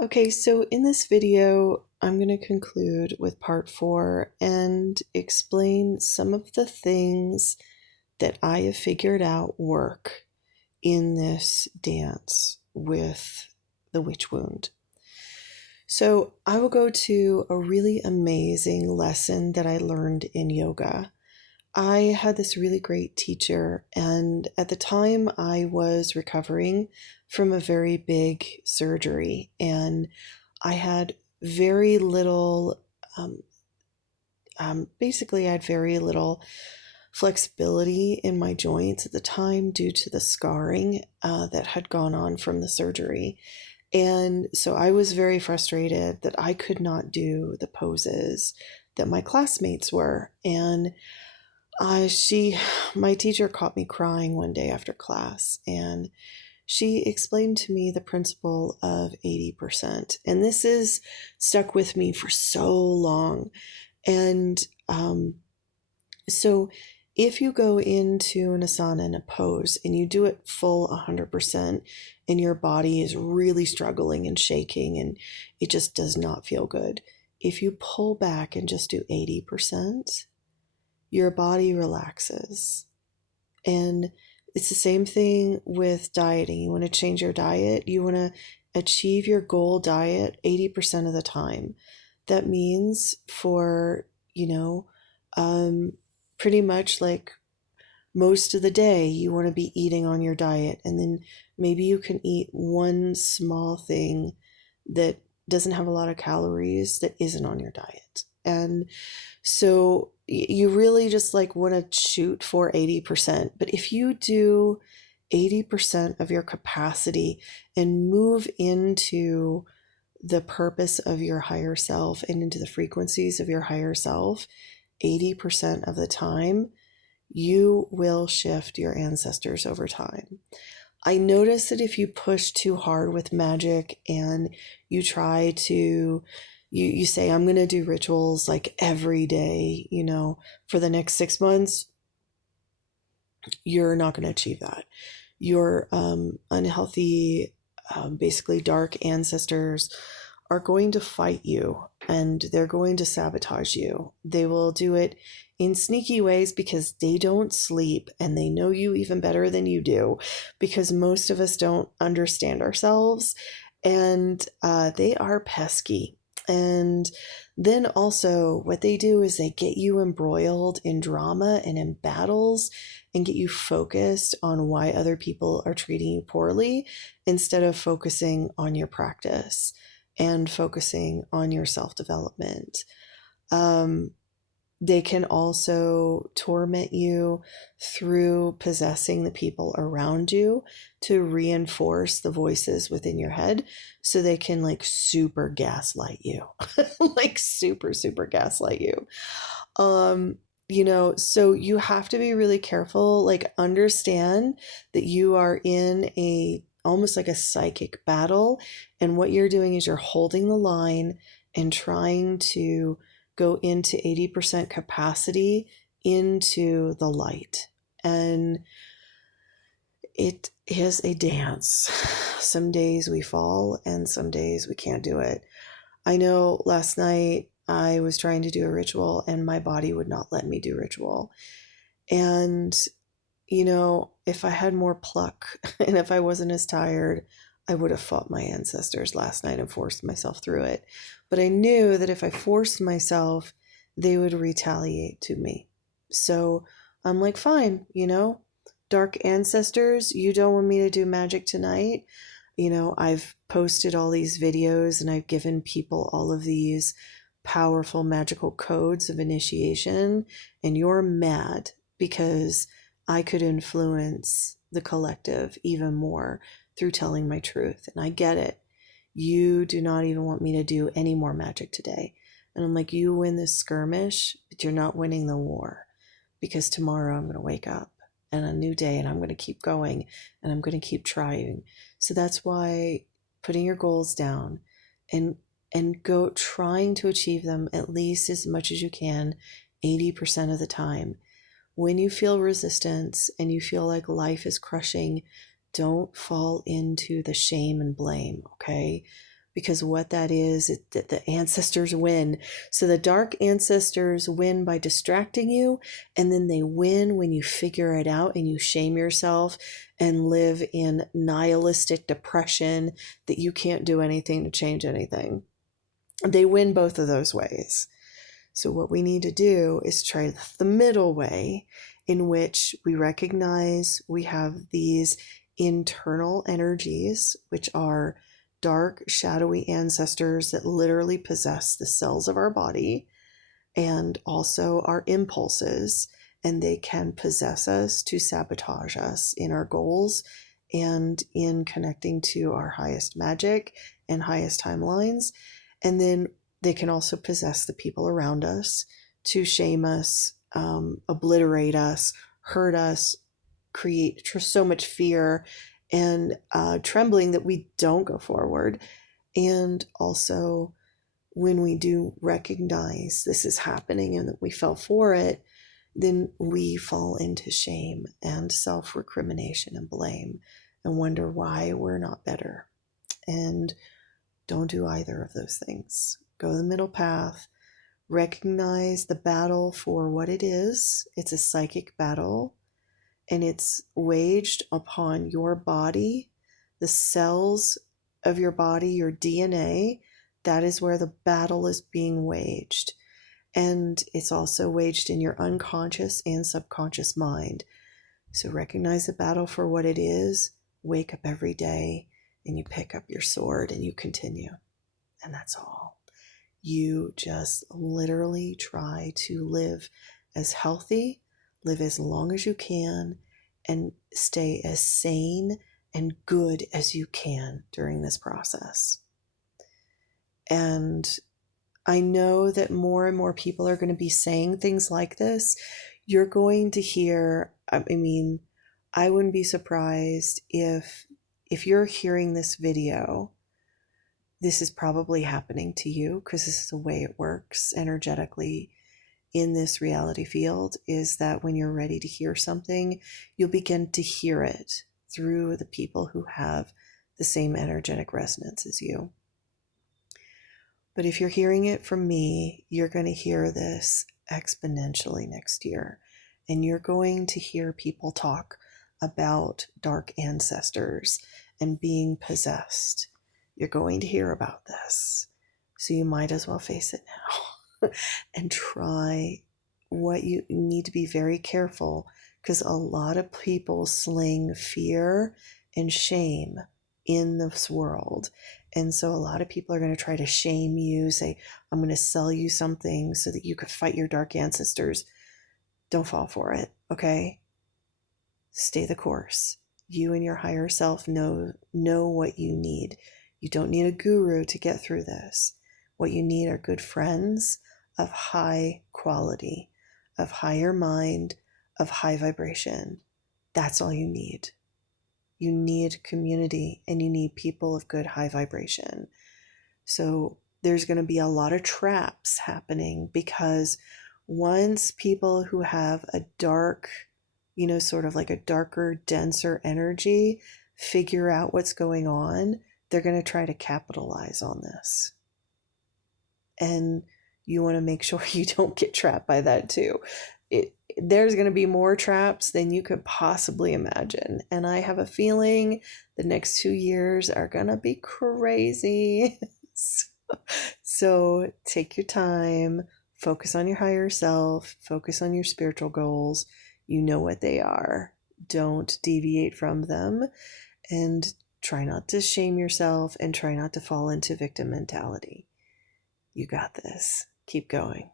Okay, so in this video, I'm going to conclude with part 4 and explain some of the things that I have figured out work in this dance with the witch wound. So I will go to a really amazing lesson that I learned in yoga. I had this really great teacher, and at the time I was recovering from a very big surgery, and I had very little, basically, I had very little flexibility in my joints at the time due to the scarring that had gone on from the surgery. And so I was very frustrated that I could not do the poses that my classmates were. And my teacher caught me crying one day after class, and she explained to me the principle of 80%. And this has stuck with me for so long. And so if you go into an asana and a pose and you do it full 100% and your body is really struggling and shaking and it just does not feel good, if you pull back and just do 80%, your body relaxes. And it's the same thing with dieting. You want to change your diet, you want to achieve your goal diet 80% of the time. That means for, pretty much like most of the day, you want to be eating on your diet. And then maybe you can eat one small thing that doesn't have a lot of calories that isn't on your diet. And so you really just like want to shoot for 80%. But if you do 80% of your capacity and move into the purpose of your higher self and into the frequencies of your higher self, 80% of the time, you will shift your ancestors over time. I notice that if you push too hard with magic and you try to, you say, I'm going to do rituals like every day, for the next 6 months, you're not going to achieve that. Your unhealthy, basically dark ancestors are going to fight you and they're going to sabotage you. They will do it in sneaky ways because they don't sleep and they know you even better than you do, because most of us don't understand ourselves, and they are pesky. And then also what they do is they get you embroiled in drama and in battles and get you focused on why other people are treating you poorly instead of focusing on your practice and focusing on your self-development. They can also torment you through possessing the people around you to reinforce the voices within your head so they can like super gaslight you, like super, super gaslight you. So you have to be really careful, like understand that you are in a almost like a psychic battle, and what you're doing is you're holding the line and trying to go into 80% capacity into the light. And it is a dance. Some days we fall and some days we can't do it. I know last night I was trying to do a ritual and my body would not let me do ritual. And, if I had more pluck and if I wasn't as tired, I would have fought my ancestors last night and forced myself through it. But I knew that if I forced myself, they would retaliate to me. So I'm like, fine, dark ancestors, you don't want me to do magic tonight. I've posted all these videos and I've given people all of these powerful magical codes of initiation, and you're mad because I could influence the collective even more through telling my truth. And I get it. You do not even want me to do any more magic today. And I'm like, you win this skirmish, but you're not winning the war, because tomorrow I'm going to wake up and a new day and I'm going to keep going and I'm going to keep trying. So that's why putting your goals down and go trying to achieve them at least as much as you can 80% of the time. When you feel resistance and you feel like life is crushing, don't fall into the shame and blame, okay? because what that is that the ancestors win. So the dark ancestors win by distracting you, and then they win when you figure it out and you shame yourself and live in nihilistic depression that you can't do anything to change anything. They win both of those ways. So what we need to do is try the middle way, in which we recognize we have these internal energies, which are dark, shadowy ancestors that literally possess the cells of our body and also our impulses, and they can possess us to sabotage us in our goals and in connecting to our highest magic and highest timelines. And then they can also possess the people around us to shame us, obliterate us, hurt us, create so much fear and trembling that we don't go forward. And also, when we do recognize this is happening and that we fell for it, then we fall into shame and self-recrimination and blame and wonder why we're not better. And don't do either of those things. Go the middle path. Recognize the battle for what it is. It's a psychic battle, and it's waged upon your body, the cells of your body, your DNA. That is where the battle is being waged. And it's also waged in your unconscious and subconscious mind. So recognize the battle for what it is, wake up every day, and you pick up your sword and you continue. And that's all. You just literally try to live as healthy, live as long as you can, and stay as sane and good as you can during this process. And I know that more and more people are going to be saying things like this. You're going to hear, I mean, I wouldn't be surprised if you're hearing this video, this is probably happening to you, because this is the way it works energetically in this reality field, is that when you're ready to hear something, you'll begin to hear it through the people who have the same energetic resonance as you. But if you're hearing it from me, you're going to hear this exponentially next year. And you're going to hear people talk about dark ancestors and being possessed. You're going to hear about this. So you might as well face it now and try what you need to be very careful, because a lot of people sling fear and shame in this world. And so a lot of people are going to try to shame you, say, I'm going to sell you something so that you could fight your dark ancestors. Don't fall for it, okay? Stay the course. You and your higher self know what you need. You don't need a guru to get through this. What you need are good friends of high quality, of higher mind, of high vibration. That's all you need. You need community, and you need people of good high vibration. So there's going to be a lot of traps happening, because once people who have a dark, sort of like a darker, denser energy figure out what's going on, they're going to try to capitalize on this. And you want to make sure you don't get trapped by that too. There's going to be more traps than you could possibly imagine. And I have a feeling the next 2 years are going to be crazy. So take your time, focus on your higher self, focus on your spiritual goals. You know what they are. Don't deviate from them, and try not to shame yourself, and try not to fall into victim mentality. You got this. Keep going.